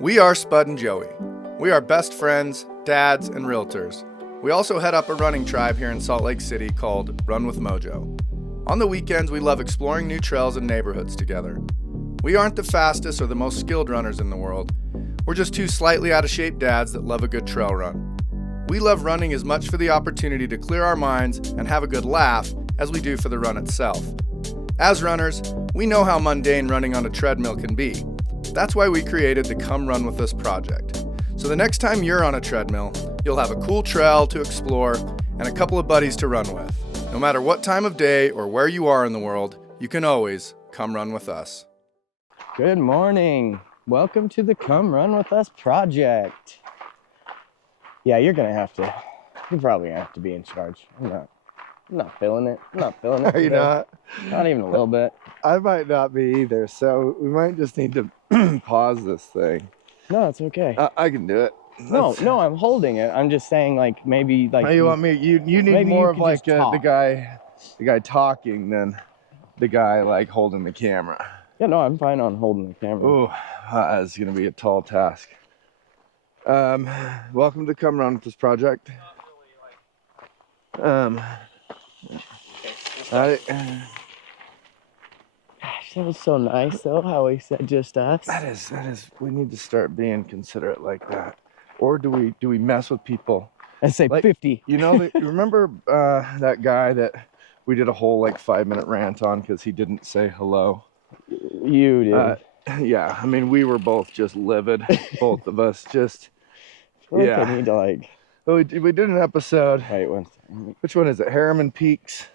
We are Spud and Joey. We are best friends, dads, and realtors. We also head up a running tribe here in Salt Lake City called Run with Mojo. On the weekends, we love exploring new trails and neighborhoods together. We aren't the fastest or the most skilled runners in the world. We're just two slightly out of shape dads that love a good trail run. We love running as much for the opportunity to clear our minds and have a good laugh as we do for the run itself. As runners, we know how mundane running on a treadmill can be. That's why we created the Come Run With Us project. So the next time you're on a treadmill, you'll have a cool trail to explore and a couple of buddies to run with. No matter what time of day or where you are in the world, you can always come run with us. Good morning. Welcome to the Come Run With Us project. Yeah, you're probably gonna have to be in charge. I'm not feeling it. Are you not? Not even a little bit. I might not be either, so we might just need to pause this thing. No, it's okay. I can do it. No, I'm holding it. I'm just saying, like, maybe, like. Oh, you want me? You need more of like the guy talking than the guy like holding the camera. Yeah, no, I'm fine on holding the camera. Oh, that's gonna be a tall task. Welcome to Come Run With This project. Gosh, that was so nice, though, how he said just us. That is. We need to start being considerate like that. Or do we mess with people? And say like, 50. You know, remember that guy that we did a whole like 5-minute rant on because he didn't say hello? You did. Yeah, I mean, we were both just livid, both of us. Just yeah. I need to like. We did an episode. Wait, which one is it? Harriman Peaks.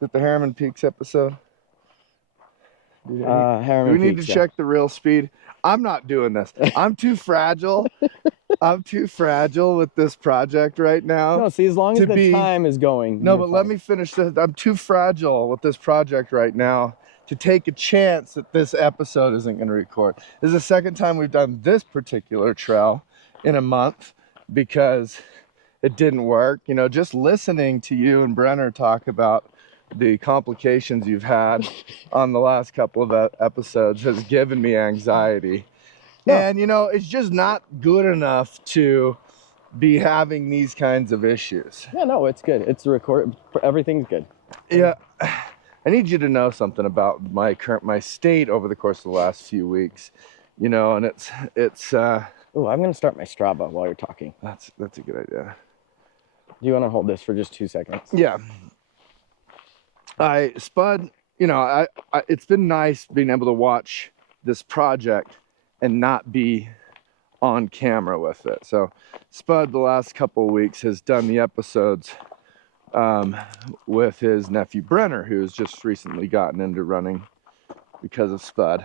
Is it the Harriman Peaks episode? Harriman we need Peaks, to check the real speed. I'm not doing this. I'm too fragile. I'm too fragile with this project right now. No, see, as long as the time is going. No, but fine. Let me finish this. I'm too fragile with this project right now to take a chance that this episode isn't going to record. This is the second time we've done this particular trail in a month because it didn't work. You know, just listening to you and Brenner talk about the complications you've had on the last couple of episodes has given me anxiety. No. And, you know, it's just not good enough to be having these kinds of issues. Yeah, no, it's good. It's recorded. Everything's good. Yeah. I need you to know something about my state over the course of the last few weeks, you know, and it's oh, I'm going to start my Strava while you're talking. That's a good idea. Do you want to hold this for just 2 seconds? Yeah. Spud, you know, it's been nice being able to watch this project and not be on camera with it. So Spud, the last couple of weeks, has done the episodes with his nephew Brenner, who's just recently gotten into running because of Spud.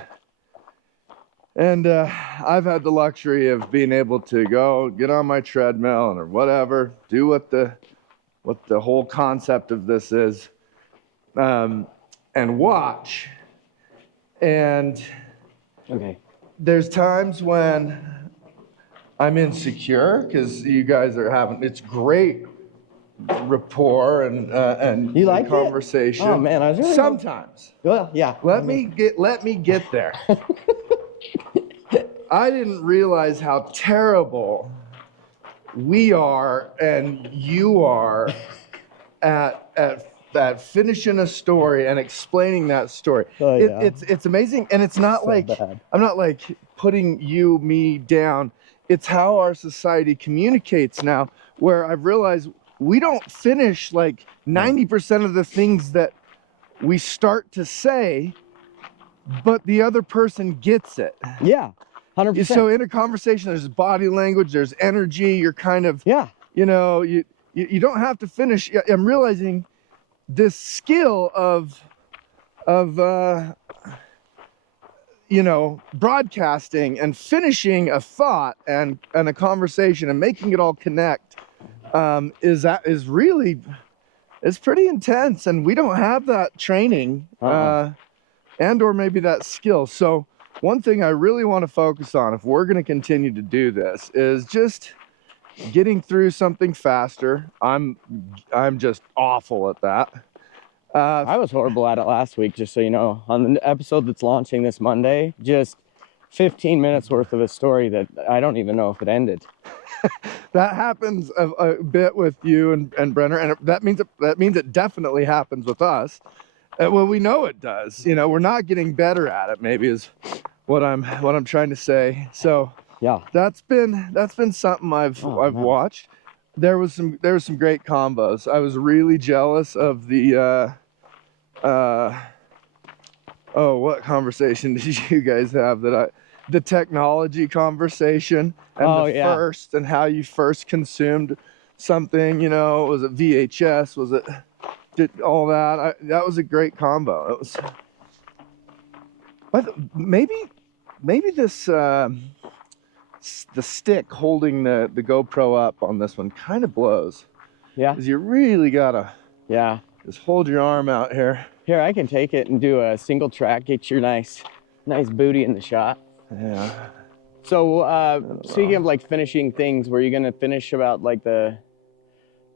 And I've had the luxury of being able to go get on my treadmill or whatever, do what the whole concept of this is, and watch. And okay, there's times when I'm insecure because you guys are having it's great rapport and you like conversation. Oh man, I was really sometimes. Well, yeah. Let me get there. I didn't realize how terrible we are and you are at finishing a story and explaining that story. Oh, yeah. It's amazing, and it's not so like bad. I'm not like putting me down. It's how our society communicates now, where I've realized we don't finish like 90% of the things that we start to say, but the other person gets it. Yeah, 100%. So in a conversation, there's body language, there's energy. You're kind of, you know, you don't have to finish. I'm realizing this skill of you know, broadcasting and finishing a thought and a conversation and making it all connect is really, it's pretty intense, and we don't have that training and or maybe that skill. So one thing I really want to focus on if we're going to continue to do this is just getting through something faster. I'm just awful at that. I was horrible at it last week, just so you know. On the episode that's launching this Monday, just 15 minutes worth of a story that I don't even know if it ended. That happens a bit with you and Brenner, and that means it definitely happens with us. Well, we know it does. You know, we're not getting better at it. Maybe is what I'm trying to say. So Yeah. that's been something I've nice. watched. There was some great combos. I was really jealous of the what conversation did you guys have the technology conversation and first and how you first consumed something, you know, was it VHS, was it did all that? That was a great combo. It was, but maybe this the stick holding the GoPro up on this one kind of blows. Yeah. Because you really gotta just hold your arm out here. Here, I can take it and do a single track, get your nice booty in the shot. Yeah. So speaking of like finishing things, were you gonna finish about like you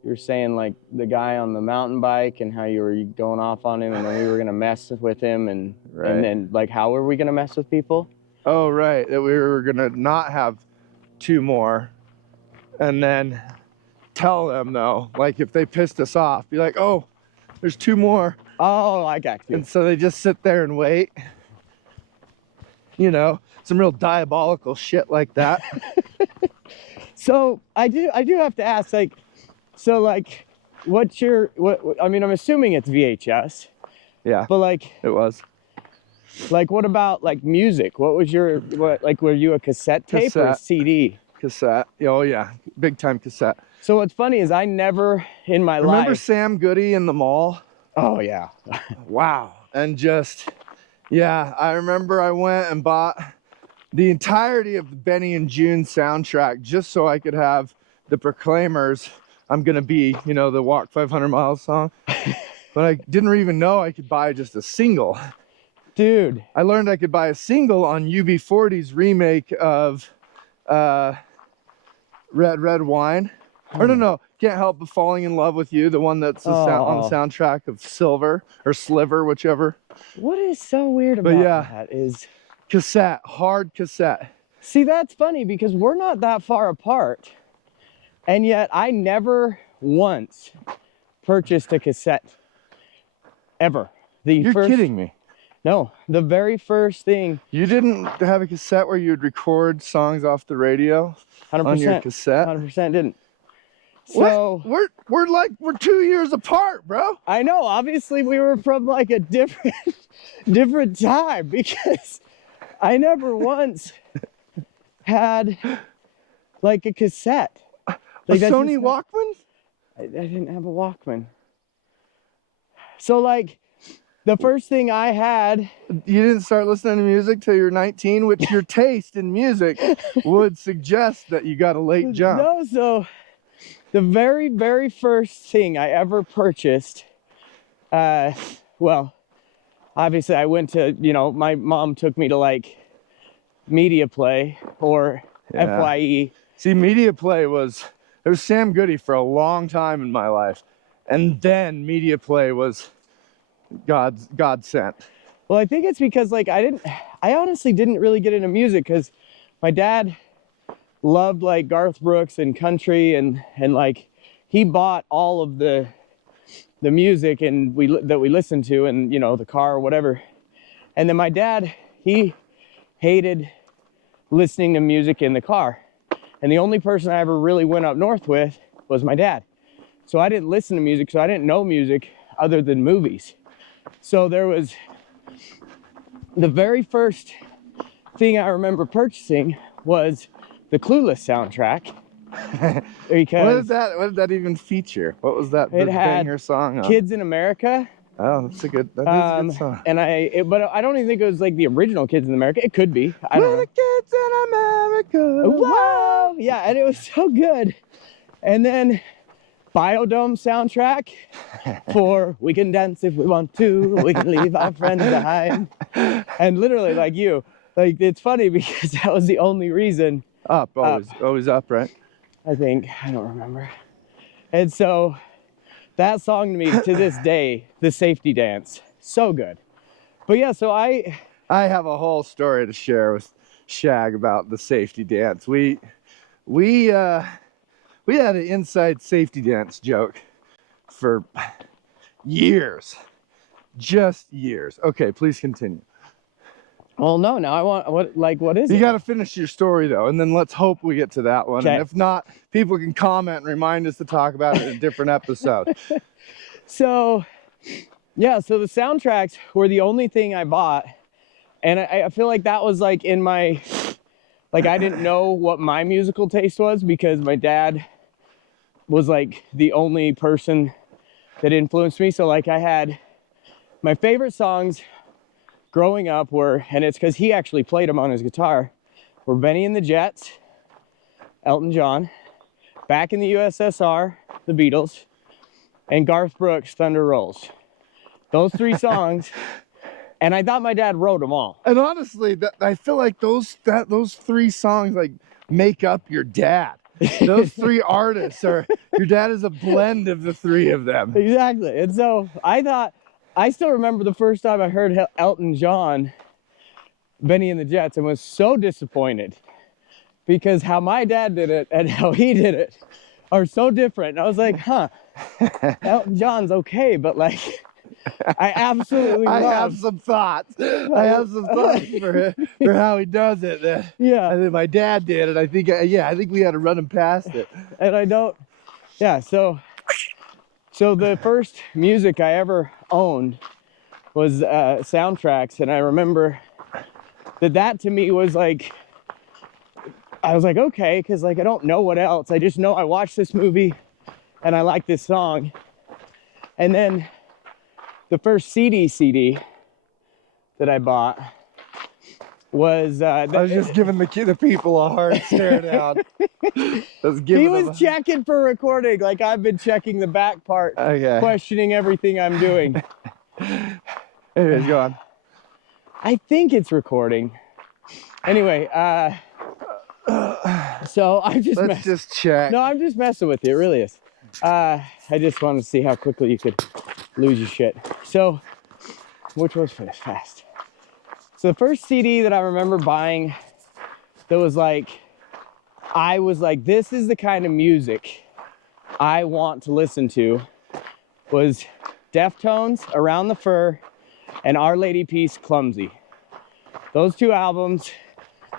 were saying like the guy on the mountain bike and how you were going off on him and then we were gonna mess with him and then like how were we gonna mess with people? Oh, right, that we were gonna not have two more and then tell them though, like if they pissed us off, be like, oh, there's two more. Oh, I got you. And so they just sit there and wait. You know, some real diabolical shit like that. So I do have to ask, like, so like, what I mean, I'm assuming it's VHS. Yeah. But like, it was. Like, what about like music? What was were you a cassette tape or a CD? Cassette. Oh yeah, big time cassette. So what's funny is I never in my life. Remember Sam Goody in the mall? Oh yeah. Wow. And just, yeah, I remember I went and bought the entirety of the Benny and June soundtrack just so I could have the Proclaimers, I'm Gonna Be, you know, the Walk 500 Miles song. But I didn't even know I could buy just a single. Dude. I learned I could buy a single on UB40's remake of Red Wine. Or no, Can't Help But Falling in Love with You, the one that's on the soundtrack of Silver or Sliver, whichever. What is so weird about that is cassette, hard cassette. See, that's funny because we're not that far apart, and yet I never once purchased a cassette ever. You're kidding me. No, the very first thing. You didn't have a cassette where you would record songs off the radio 100%, on your cassette? 100% didn't. So what? We're 2 years apart, bro. I know. Obviously, we were from like a different time because I never once had like a cassette. Like a Sony Walkman? I didn't have a Walkman. So like the first thing I had. You didn't start listening to music till you're 19, which your taste in music would suggest that you got a late jump. No, so the very, very first thing I ever purchased, well, obviously I went to, you know, my mom took me to like Media Play or FYE. See, Media Play was Sam Goody for a long time in my life. And then Media Play was God sent. Well, I think it's because like I honestly didn't really get into music because my dad loved like Garth Brooks and country and like he bought all of the music and that we listened to and you know the car or whatever. And then my dad, he hated listening to music in the car. And the only person I ever really went up north with was my dad. So I didn't listen to music, so I didn't know music other than movies. So there was the very first thing I remember purchasing was the Clueless soundtrack. Because what did that even feature? What was that banger song? Kids in America. Oh, that is a good song. And but I don't even think it was like the original Kids in America. It could be. I don't know. The Kids in America. Wow. Yeah, and it was so good. And then Biodome soundtrack for We Can Dance If We Want To, We Can Leave Our Friends Behind. And literally like it's funny because that was the only reason. Always up, right? I think, I don't remember. And so that song to me to this day, The Safety Dance, so good. But yeah, so I have a whole story to share with Shag about the safety dance. We had an inside safety dance joke for years, just years. Okay, please continue. Well, no, now I want, what is You it? got to finish your story though, and then let's hope we get to that one. Okay. And if not, people can comment and remind us to talk about it in a different episode. So, yeah, so the soundtracks were the only thing I bought. And I feel like that was like in my, like I didn't know what my musical taste was because my dad was like the only person that influenced me. So like I had my favorite songs growing up were, and it's because he actually played them on his guitar, were Benny and the Jets, Elton John, Back in the USSR, the Beatles, and Garth Brooks, Thunder Rolls. Those 3 songs, and I thought my dad wrote them all. And honestly, I feel like those 3 songs like make up your dad. Those 3 artists are, your dad is a blend of the 3 of them. Exactly. And so I still remember the first time I heard Elton John, Benny and the Jets, and was so disappointed because how my dad did it and how he did it are so different. And I was like, huh, Elton John's okay, but like, I absolutely I love. have some thoughts. I have some thoughts for how he does it. Yeah. I think my dad did it. I think we had to run him past it. And I don't, yeah, so the first music I ever owned was soundtracks, and I remember that to me was like, I was like, okay, because like I don't know what else. I just know I watched this movie and I like this song. And then the first CD that I bought was I was just giving the people a hard stare down. he was checking for recording, like I've been checking the back part, Okay. questioning everything I'm doing. Anyways, go on. I think it's recording. Anyway, so I just Let's just check. no, I'm just messing with you. It really is. I just wanted to see how quickly you could lose your shit. So, which was fast. So the first CD that I remember buying that was like, I was like, this is the kind of music I want to listen to, was Deftones, Around the Fur, and Our Lady Peace, Clumsy. Those 2 albums,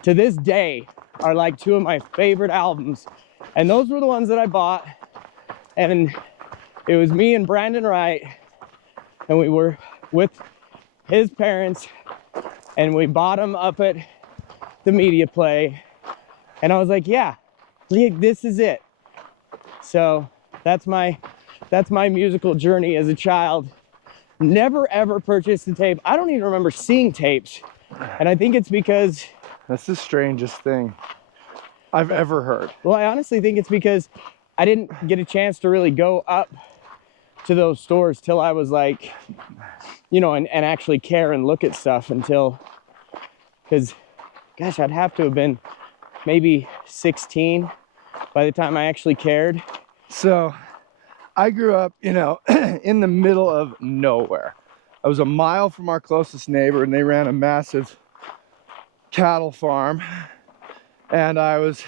to this day, are like 2 of my favorite albums. And those were the ones that I bought. And it was me and Brandon Wright, and we were with his parents, and we bought them up at the Media Play. And I was like, yeah, this is it. So that's my musical journey as a child. Never ever purchased a tape. I don't even remember seeing tapes. And I think it's because, That's the strangest thing I've ever heard. well, I honestly think it's because I didn't get a chance to really go up to those stores till I was like, you know, and actually care and look at stuff until, because gosh, I'd have to have been maybe 16 by the time I actually cared. So I grew up, you know, in the middle of nowhere. I was a mile from our closest neighbor, and they ran a massive cattle farm. And I was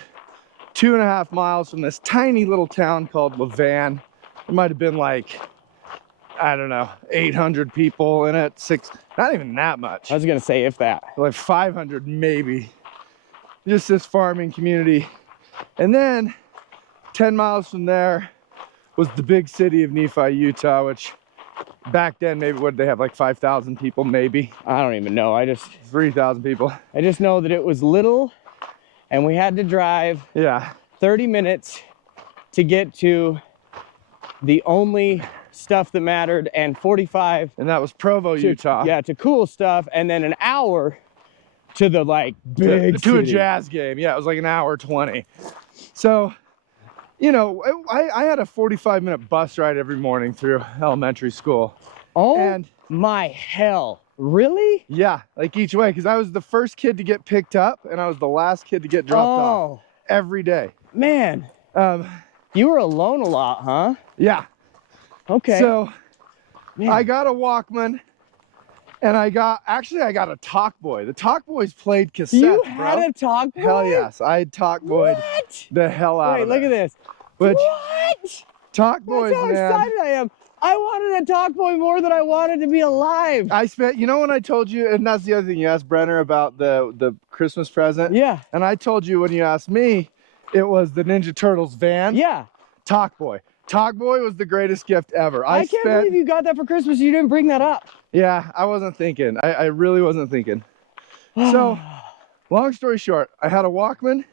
2.5 miles from this tiny little town called Levan. There might have been like, I don't know, 800 people in it, not even that much. I was gonna say, if that. Like 500 maybe. Just this farming community. And then 10 miles from there was the big city of Nephi, Utah, which back then maybe what they have, like 5,000 people, maybe I don't even know. 3,000 people. I just know that it was little, and we had to drive Yeah. 30 minutes to get to the only stuff that mattered, and 45 And that was Provo, to, Utah. yeah, to cool stuff, and then an hour to the like big to a city. jazz game. Yeah, it was like an hour 20. So, you know, I had a 45-minute bus ride every morning through elementary school. Oh And my hell, really? yeah, like each way, because I was the first kid to get picked up and I was the last kid to get dropped off Oh every day. man, Um, you were alone a lot, huh? yeah. Okay. So Man. I got a Walkman And I got a Talk Boy. The Talk Boys played cassettes, You had bro. a Talk Boy? Hell yes, I had Talk Boyed What? the hell out Wait, of look it. at this. Which What? Talk Boys, That's how man. excited I am. I wanted a Talk Boy more than I wanted to be alive. I spent, you know, when I told you, and that's the other thing, you asked Brenner about the Christmas present. Yeah. And I told you when you asked me, it was the Ninja Turtles van. Yeah. Talk Boy. Talk Boy was the greatest gift ever. I can't believe you got that for Christmas. You didn't bring that up. Yeah, I wasn't thinking. I really wasn't thinking. So, long story short, I had a Walkman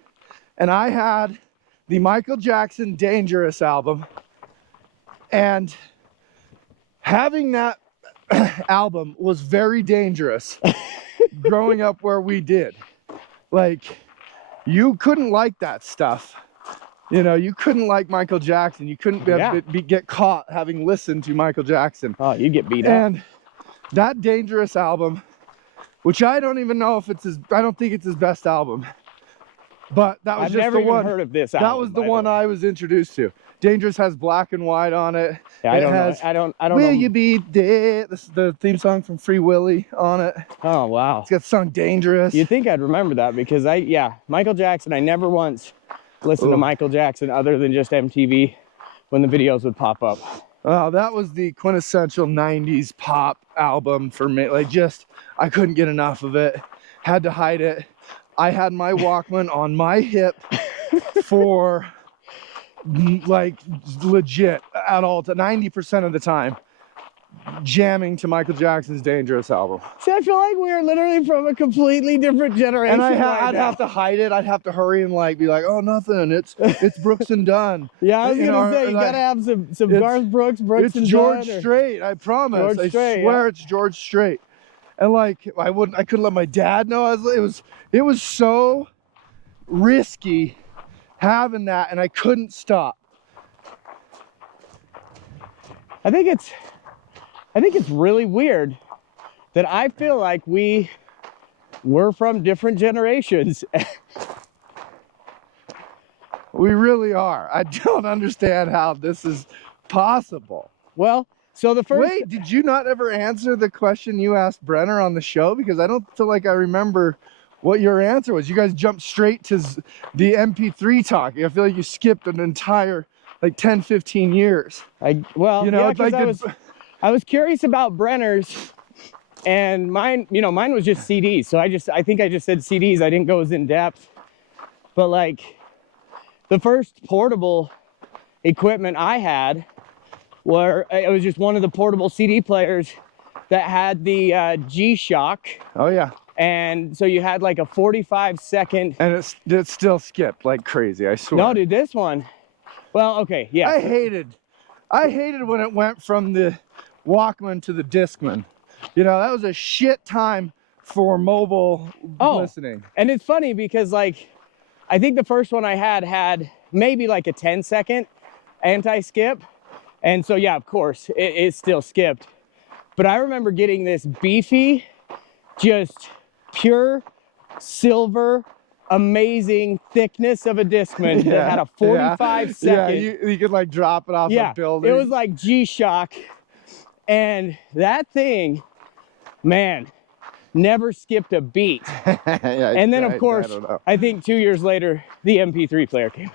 and I had the Michael Jackson Dangerous album. And having that album was very dangerous growing up where we did. Like, you couldn't like that stuff. You know, you couldn't like Michael Jackson. You couldn't get caught having listened to Michael Jackson. Oh, you get beat up. And that Dangerous album, which I don't even know if it's I don't think it's his best album, but that was I've just never the even one. heard of this album. That was the one I was introduced to. Dangerous has black and white on it. Yeah, I don't know. I don't know. Will You Be There? This is the theme song from Free Willy on it. Oh, wow. It's got the song Dangerous. You'd think I'd remember that because Michael Jackson, I never once listened to Michael Jackson other than just MTV when the videos would pop up. Oh, that was the quintessential 90s pop album for me. Like, just, I couldn't get enough of it. Had to hide it. I had my Walkman on my hip for, like, legit at all, to 90% of the time, jamming to Michael Jackson's Dangerous album. See, I feel like we're literally from a completely different generation. And right I'd now. have to hide it. I'd have to hurry and like be like, oh, nothing. It's Brooks and Dunn. Yeah, I was You gonna know, say you like, gotta have some Garth Brooks, It's and George Dunn, or- Strait. I promise. George I Strait, swear it's George Strait. And like I couldn't let my dad know. It was so risky having that, and I couldn't stop. I think it's really weird that I feel like we're from different generations. We really are. I don't understand how this is possible. Well, so the first Wait, did you not ever answer the question you asked Brenner on the show? Because I don't feel like I remember what your answer was. You guys jumped straight to the MP3 talk. I feel like you skipped an entire like 10, 15 years. you know, Yeah, 'cause like I was curious about Brenner's, and mine was just CDs. So I think I just said CDs. I didn't go as in depth. But like the first portable equipment I had it was just one of the portable CD players that had the G-Shock. Oh yeah. And so you had like a 45-second. And it still skipped like crazy, I swear. No, dude, this one. Well, okay, yeah. I hated when it went from the Walkman to the Discman. You know, that was a shit time for mobile listening. And it's funny because like, I think the first one I had maybe like a 10-second anti-skip. And so, yeah, of course, it still skipped. But I remember getting this beefy, just pure silver, amazing thickness of a Discman that had a 45-second. Yeah, you could like drop it off a building. It was like G-Shock. And that thing, man, never skipped a beat. And then, of course, I think 2 years later, the MP3 player came.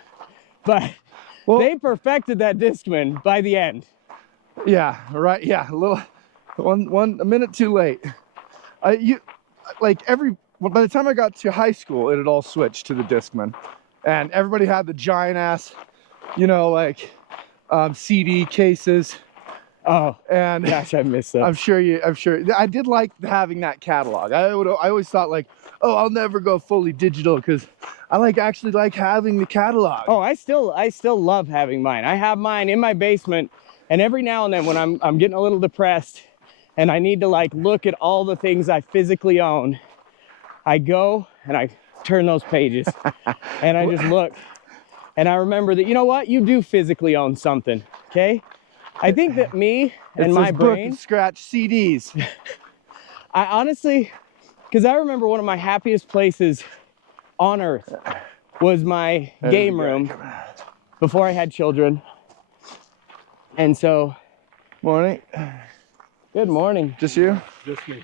But they perfected that Discman by the end. Yeah, right. Yeah, a minute too late. By the time I got to high school, it had all switched to the Discman, and everybody had the giant ass, you know, like CD cases. Oh, and gosh, I missed that. I'm sure I did like having that catalog. I always thought like, oh, I'll never go fully digital because I actually like having the catalog. Oh, I still love having mine. I have mine in my basement, and every now and then when I'm getting a little depressed and I need to like look at all the things I physically own, I go and I turn those pages and I just look, and I remember that, you know what, you do physically own something. Okay, I think that me and my brain book of scratch CDs. I honestly, because I remember one of my happiest places on earth was my game room before I had children. And so, Morning. good morning. Just you? Just me.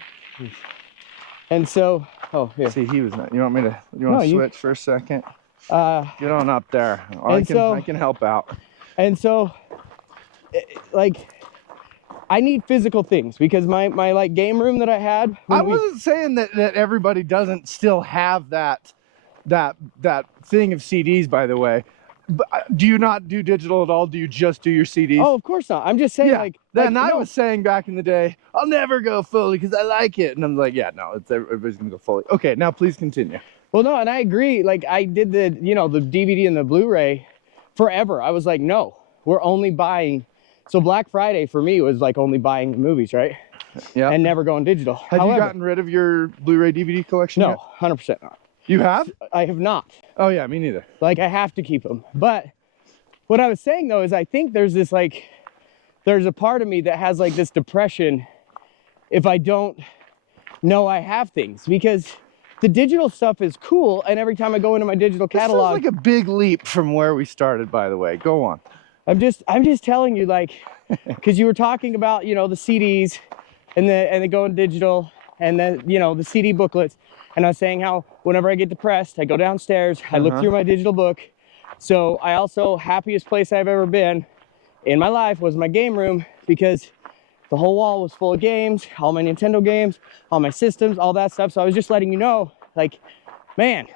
And so, oh, here. See, he was not. You want me to? You No, want to you- switch for a second? Uh, Get on up there. And I can help out. and so, like, I need physical things because my like game room that I had. I wasn't saying that everybody doesn't still have that thing of CDs, by the way. But do you not do digital at all? Do you just do your CDs? Oh, of course not. I'm just saying, yeah. like, Then I no. was saying back in the day, I'll never go fully because I like it, and I'm like, yeah, no, everybody's gonna go fully. Okay, now please continue. Well, no, and I agree. Like, I did the DVD and the Blu-ray forever. I was like, no, we're only buying. So Black Friday for me was like only buying the movies, right? Yeah. And never going digital. Have However, you gotten rid of your Blu-ray DVD collection no, yet? 100% not. You have? I have not. Oh yeah, me neither. Like, I have to keep them. But what I was saying though is I think there's this like, there's a part of me that has like this depression if I don't know I have things, because the digital stuff is cool. And every time I go into my digital catalog, This is like a big leap from where we started, by the way. Go on. I'm just telling you, like, because you were talking about, the CDs and the going digital and then, the CD booklets. And I was saying how whenever I get depressed, I go downstairs, I look through my digital book. So I also, happiest place I've ever been in my life was my game room, because the whole wall was full of games, all my Nintendo games, all my systems, all that stuff. So I was just letting you know, like, man,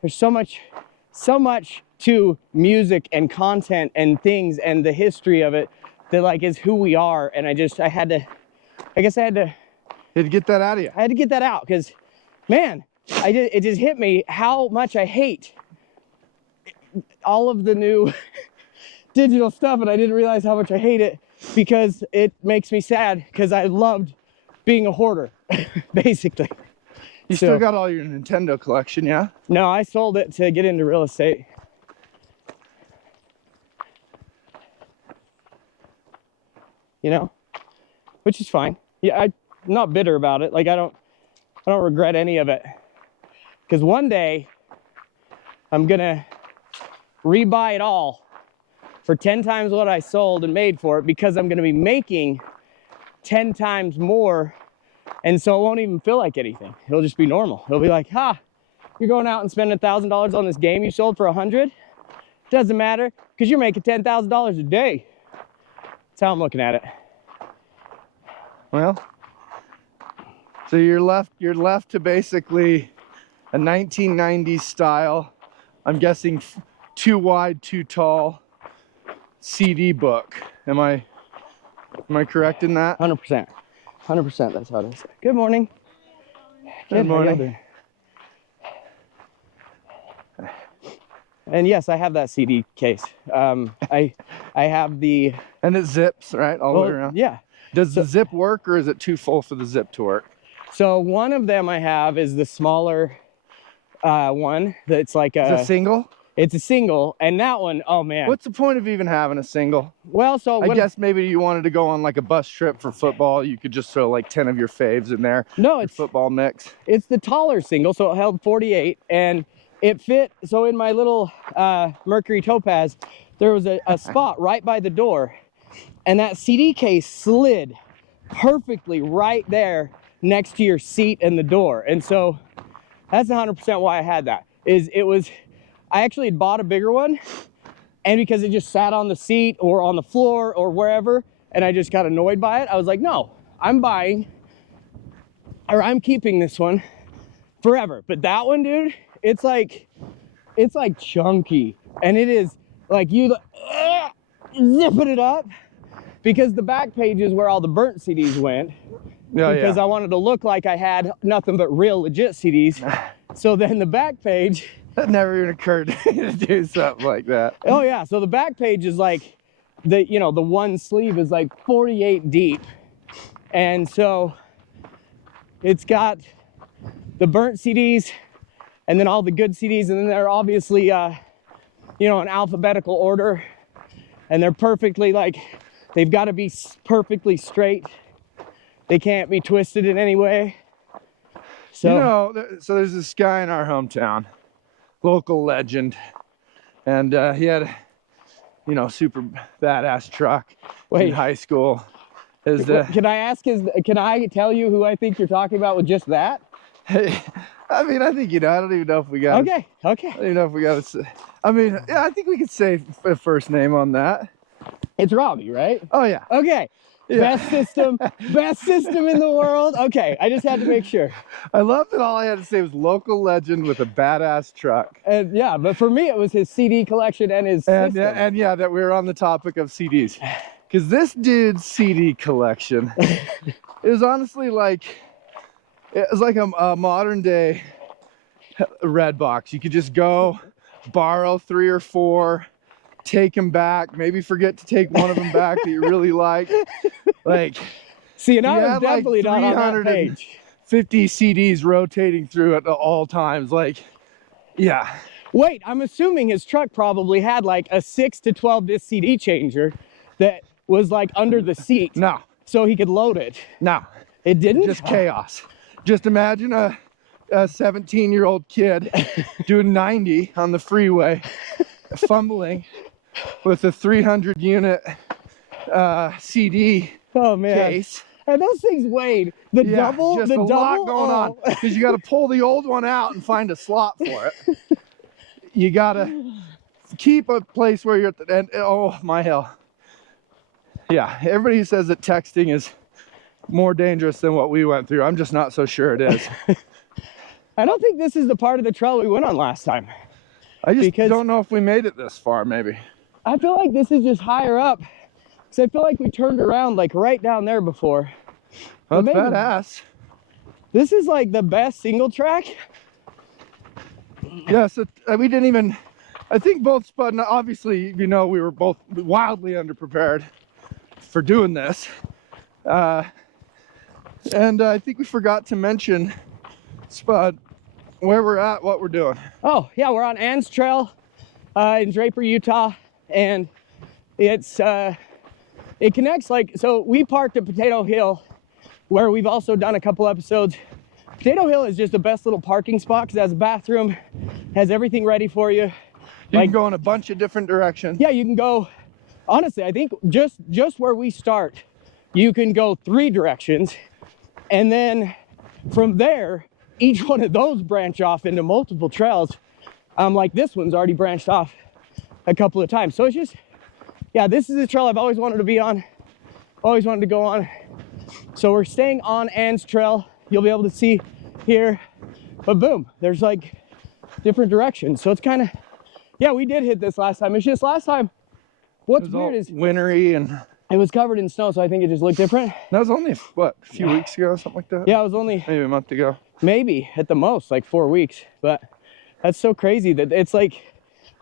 there's so much to music and content and things and the history of it that like is who we are. And I had to You had to get that out of you. I had to get that out, because, man, it just hit me how much I hate all of the new digital stuff, and I didn't realize how much I hate it because it makes me sad, because I loved being a hoarder, basically. You still got all your Nintendo collection, yeah? No, I sold it to get into real estate. Which is fine. Yeah, I'm not bitter about it. Like, I don't regret any of it. Because one day I'm gonna rebuy it all for 10 times what I sold and made for it, because I'm gonna be making 10 times more. And so it won't even feel like anything. It'll just be normal. It'll be like, you're going out and spending $1,000 on this game you sold for 100. Doesn't matter, because you're making $10,000 a day. That's how I'm looking at it. Well, so you're left to basically a 1990s style, I'm guessing too wide, too tall CD book. Am I correct in that? 100%. 100%, that's how it is. Good morning. Good How y'all morning. doing? And yes, I have that CD case. I have the, And it zips, right, all the way well, around? yeah. Does the zip work, or is it too full for the zip to work? So one of them I have is the smaller one that's like Is it a single? it's a single, and that one, oh man. What's the point of even having a single? Well, so I guess maybe you wanted to go on like a bus trip for football. You could just throw like 10 of your faves in there. no, Your it's football mix. it's the taller single, so it held 48, and it fit. So in my little Mercury Topaz, there was a spot right by the door, and that CD case slid perfectly right there next to your seat and the door. And so that's 100% why I had that. I actually had bought a bigger one, and because it just sat on the seat or on the floor or wherever, and I just got annoyed by it, I was like, no, I'm keeping this one forever. But that one, dude, it's like chunky, and it is like zipping it up, because the back page is where all the burnt CDs went. Yeah, Because I wanted to look like I had nothing but real legit CDs. So then the back page, That never even occurred to me to do something like that. oh yeah, so the back page is like the one sleeve is like 48 deep. And so it's got the burnt CDs and then all the good CDs, and then they're obviously in alphabetical order, and they're perfectly they've got to be perfectly straight. They can't be twisted in any way. So So there's this guy in our hometown, local legend, and he had super badass truck in high school, Is Can I ask can I tell you who I think you're talking about with just that? Hey, I mean, I think, I don't even know if we got Okay. I don't even know if we got to say, I mean, yeah, I think we could say a first name on that. It's Robbie, right? Oh yeah. Okay. Yeah. Best system in the world. Okay, I just had to make sure. I love that all I had to say was local legend with a badass truck. And yeah, but for me, it was his CD collection and his And system. yeah, that we were on the topic of CDs. Because this dude's CD collection is honestly like, it was like a modern day Redbox. You could just go borrow 3 or 4, take them back, maybe forget to take one of them back that you really like. Like, See, and I he was had, definitely like, not on that page. 50 CDs rotating through at all times. Like, yeah. Wait, I'm assuming his truck probably had like a 6 to 12 disc CD changer that was like under the seat. No, So he could load it. no, It didn't? just chaos. Just imagine a 17-year-old kid doing 90 on the freeway, fumbling with a 300 unit CD Oh man. case. And those things weighed the Yeah, double, just the a double. lot going on because you got to pull the old one out and find a slot for it. You got to keep a place where you're at the end. Oh my hell. Yeah, everybody who says that texting is more dangerous than what we went through, I'm just not so sure it is. I don't think this is the part of the trail we went on last time. I just Because- don't know if we made it this far, maybe. I feel like this is just higher up. Because I feel like we turned around like right down there before. Well, But that's maybe- badass. This is like the best single track. Yeah, so we didn't even, I think both Spud and obviously, we were both wildly underprepared for doing this. And I think we forgot to mention, Spud, where we're at, what we're doing. Oh yeah, we're on Ann's Trail in Draper, Utah. And it's, it connects like, so we parked at Potato Hill where we've also done a couple episodes. Potato Hill is just the best little parking spot because it has a bathroom, has everything ready for you. You Like- can go in a bunch of different directions. Yeah, you can go, honestly, I think just where we start, you can go 3 directions. And then from there, each one of those branch off into multiple trails. Like this one's already branched off a couple of times. So it's just, yeah, this is a trail I've always wanted to be on, always wanted to go on. So we're staying on Ann's Trail. You'll be able to see here, but boom, there's like different directions. So it's kind of, yeah, we did hit this last time. It's just last time, what's It was all weird is wintry, and it was covered in snow, so I think it just looked different. that was only, what, a few weeks ago, something like that? Yeah, it was only Maybe a month ago. maybe at the most like 4 weeks, but that's so crazy that it's like,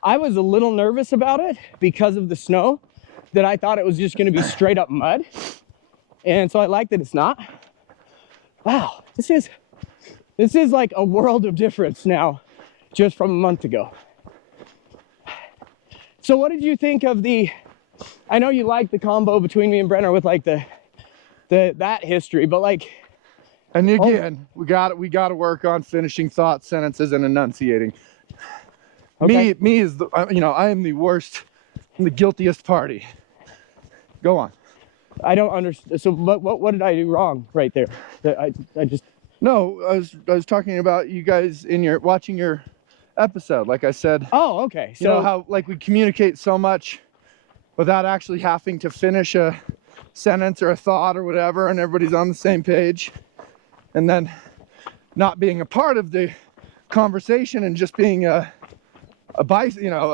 I was a little nervous about it because of the snow, that I thought it was just gonna be straight up mud. And so I like that it's not. Wow, this is like a world of difference now, just from a month ago. So what did you think of I know you like the combo between me and Brenner with like that history, but like, And again, we got to work on finishing thoughts, sentences, and enunciating. Okay. Me is the, I am the worst, I'm the guiltiest party. Go on. I don't understand. So what did I do wrong right there? That I just, No, I was talking about you guys in watching your episode. Like I said, oh, okay. you know So how like we communicate so much without actually having to finish a sentence or a thought or whatever, and everybody's on the same page, and then not being a part of the conversation and just being a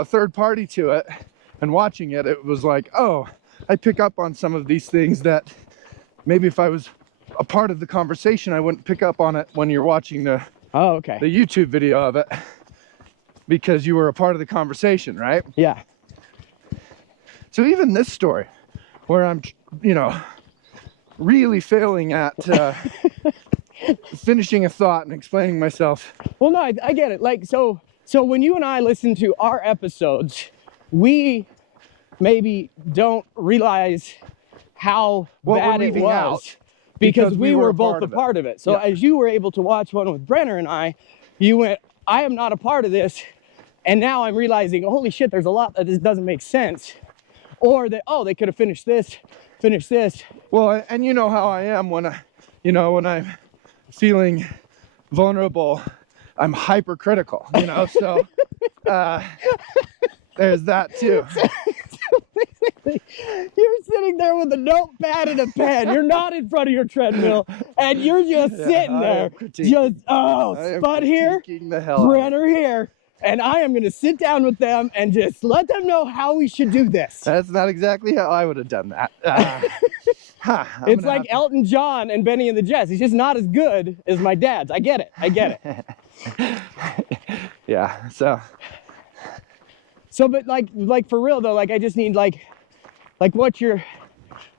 third party to it and watching it. It was like, oh, I pick up on some of these things that maybe if I was a part of the conversation, I wouldn't pick up on it when you're watching the oh, okay. YouTube video of it, because you were a part of the conversation, right? Yeah. So even this story, where I'm, really failing at finishing a thought and explaining myself. Well, no, I get it. Like, so when you and I listen to our episodes, we maybe don't realize how What we're bad it leaving was out because we were a both part a of it. part of it. So Yeah. as you were able to watch one with Brenner and I, you went, I am not a part of this. And now I'm realizing, holy shit, there's a lot that this doesn't make sense. Or that, oh, they could have finished this finish this. Well, and you know how I am when when I'm feeling vulnerable, I'm hypercritical, so there's that too. You're sitting there with a notepad and a pen. You're not in front of your treadmill, and you're just sitting there, Spud here, The hell Brenner here, and I am going to sit down with them and just let them know how we should do this. That's not exactly how I would have done that. It's like Elton John and Benny and the Jets. He's just not as good as my dad's. I get it. Yeah. So, but like for real though, like I just need like what's your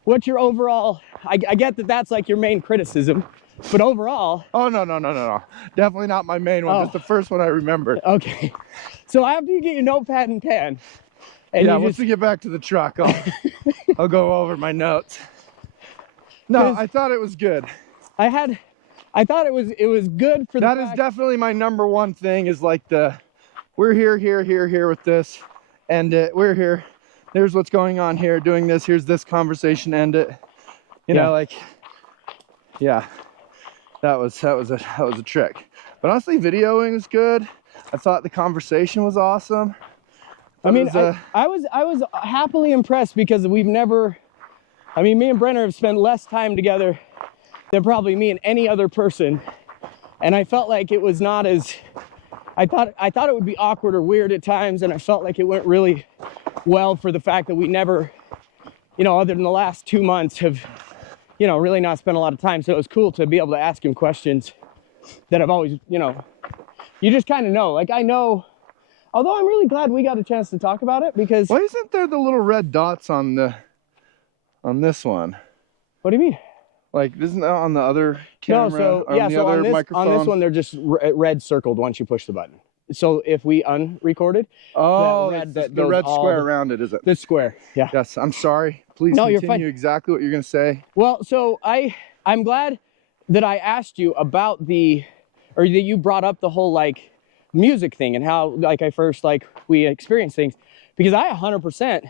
overall? I get that that's like your main criticism, but overall. Oh no! Definitely not my main one. Oh. Just the first one I remembered. Okay. So after you get your notepad and pen, and yeah, once we get back to the truck, I'll go over my notes. No, I thought it was good. I thought it was good for the That is definitely my number one thing. Is like we're here with this, and we're here. There's what's going on here, doing this. Here's this conversation, end it. Yeah, that was a trick. But honestly, videoing was good. I thought the conversation was awesome. I was happily impressed because we've never. I mean, me and Brenner have spent less time together than probably me and any other person, and I felt like it was not as. I thought it would be awkward or weird at times, and I felt like it went really well for the fact that we never, other than the last 2 months, have, really not spent a lot of time. So it was cool to be able to ask him questions that I've always, you just kind of know. Like I know, although I'm really glad we got a chance to talk about it because. Why isn't there the little red dots on this one? What do you mean? Like, isn't that on the other camera? No, on this one, they're just red circled once you push the button. So if we unrecorded, the red square around it, is it? The square, yeah. Yes, I'm sorry. Please continue exactly what you're going to say. Well, so I'm glad that I asked you about that you brought up the whole like music thing and how we experienced things, because I 100%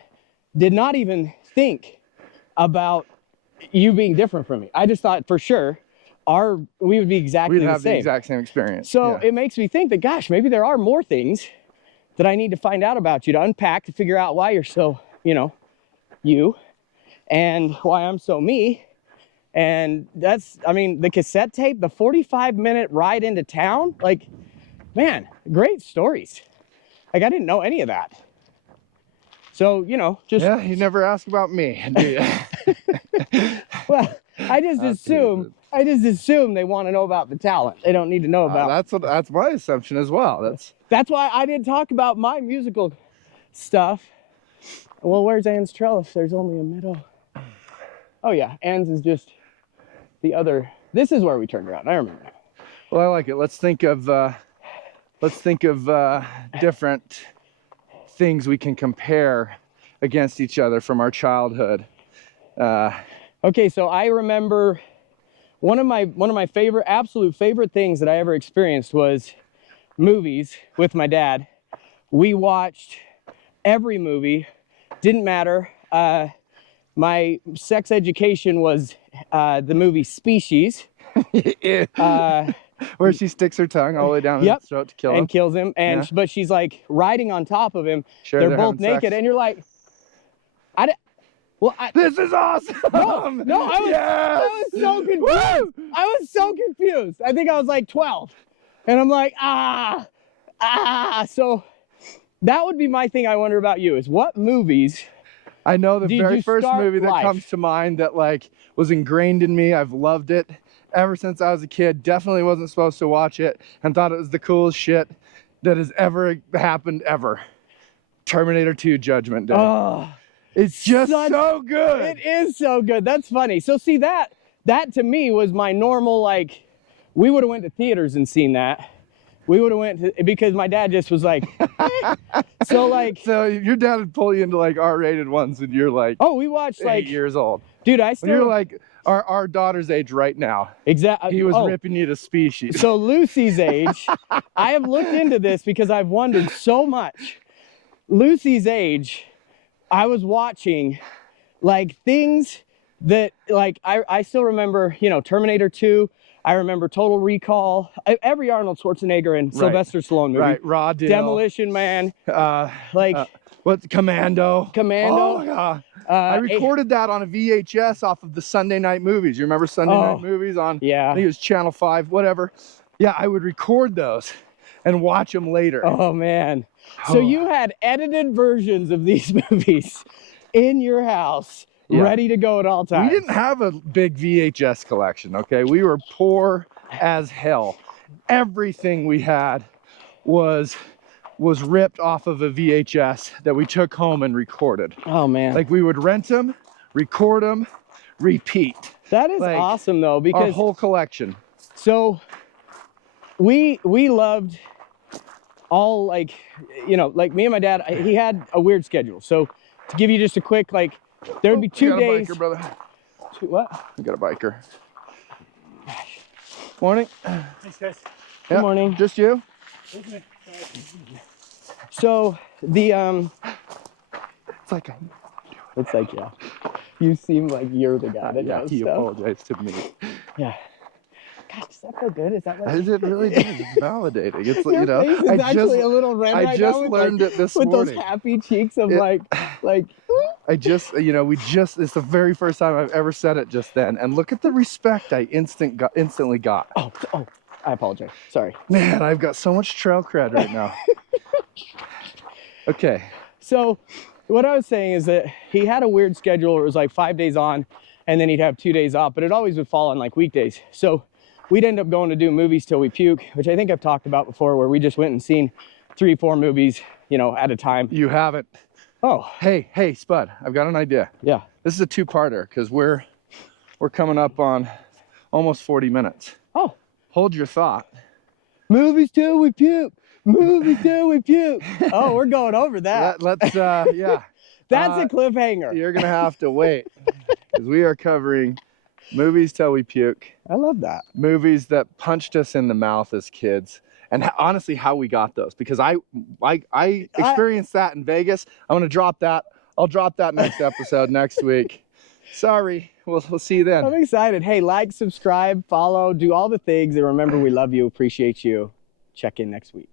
did not even think about you being different from me. I just thought for sure we would be exactly the same. We'd have the exact same experience. So it makes me think that, gosh, maybe there are more things that I need to find out about you, to unpack, to figure out why you're so, you, and why I'm so me. And the cassette tape, the 45-minute ride into town, like, man, great stories. Like, I didn't know any of that. So, just... Yeah, you never ask about me, do you? Well, I just assume they want to know about the talent. They don't need to know about... That's my assumption as well. That's why I didn't talk about my musical stuff. Well, where's Ann's trail if there's only a middle? Oh yeah, Ann's is just the other... This is where we turned around, I remember. Well, I like it. Let's think of different things we can compare against each other from our childhood. Okay, so I remember one of my absolute favorite things that I ever experienced was movies with my dad. We watched every movie, didn't matter. My sex education was the movie Species. Where she sticks her tongue all the way down his throat to kill him. And kills him. But she's like riding on top of him. Sure, they're both naked. Sex. And you're like, this is awesome. No, I was so confused. Woo! I was so confused. I think I was like 12. And I'm like, So that would be my thing I wonder about you is what movies... I know the very first movie that comes to mind that like was ingrained in me. I've loved it ever since I was a kid. Definitely wasn't supposed to watch it and thought it was the coolest shit that has ever happened ever. Terminator 2 Judgment Day. Oh, it's just so good. It is so good. That's funny. So see that to me was my normal, like, we would have went to theaters and seen that. We would have went to, because my dad just was like, So your dad would pull you into like R-rated ones when you're like, we watched 8 years old. Dude, when you're like our daughter's age right now. Exactly. He was ripping you to Species. So Lucy's age, I have looked into this because I've wondered so much. Lucy's age, I was watching like things that like I still remember, you know, Terminator 2. I remember Total Recall. Every Arnold Schwarzenegger and Sylvester Stallone movie. Right, Raw Deal. Demolition Man. Like what's Commando? Commando. Oh, yeah. I recorded that on a VHS off of the Sunday night movies. You remember Sunday night movies on? Yeah. I think it was Channel 5, whatever. Yeah, I would record those and watch them later. Oh man. So you had edited versions of these movies in your house, ready to go at all times. We didn't have a big VHS collection, okay? We were poor as hell. Everything we had was ripped off of a VHS that we took home and recorded. Oh man. Like we would rent them, record them, repeat. That is like, awesome though, Our because whole collection. so we loved all, like, you know, like me and my dad, he had a weird schedule. So to give you just a quick, like, there would be 2 days. Biker, brother. What? I got a biker. Morning. Thanks, guys. Good morning. Just you? So the It's like yeah. You seem like you're the guy that does he stuff. apologized to me. Yeah. God, does that feel good? Is that Is it really good? It's validating. It's your you know. face is actually a little red I right just now with, learned like, it this with morning. those happy cheeks of like. I just, you know, it's the very first time I've ever said it just then. And look at the respect I instantly got. Oh, I apologize. Sorry. Man, I've got so much trail cred right now. Okay. So what I was saying is that he had a weird schedule where it was like 5 days on and then he'd have 2 days off, but it always would fall on like weekdays. So we'd end up going to do movies till we puke, which I think I've talked about before, where we just went and seen 3-4 movies, you know, at a time. You haven't. Oh. Hey, Spud, I've got an idea. Yeah. This is a two-parter because we're coming up on almost 40 minutes. Oh. Hold your thought. Movies till we puke. Movies till we puke. Oh, we're going over that. Let's, yeah. That's a cliffhanger. You're going to have to wait because we are covering movies till we puke. I love that. Movies that punched us in the mouth as kids. And honestly, how we got those, because I experienced that in Vegas. I'm gonna drop that. I'll drop that next episode next week. Sorry, we'll see you then. I'm excited. Hey, like, subscribe, follow, do all the things, and remember we love you, appreciate you. Check in next week.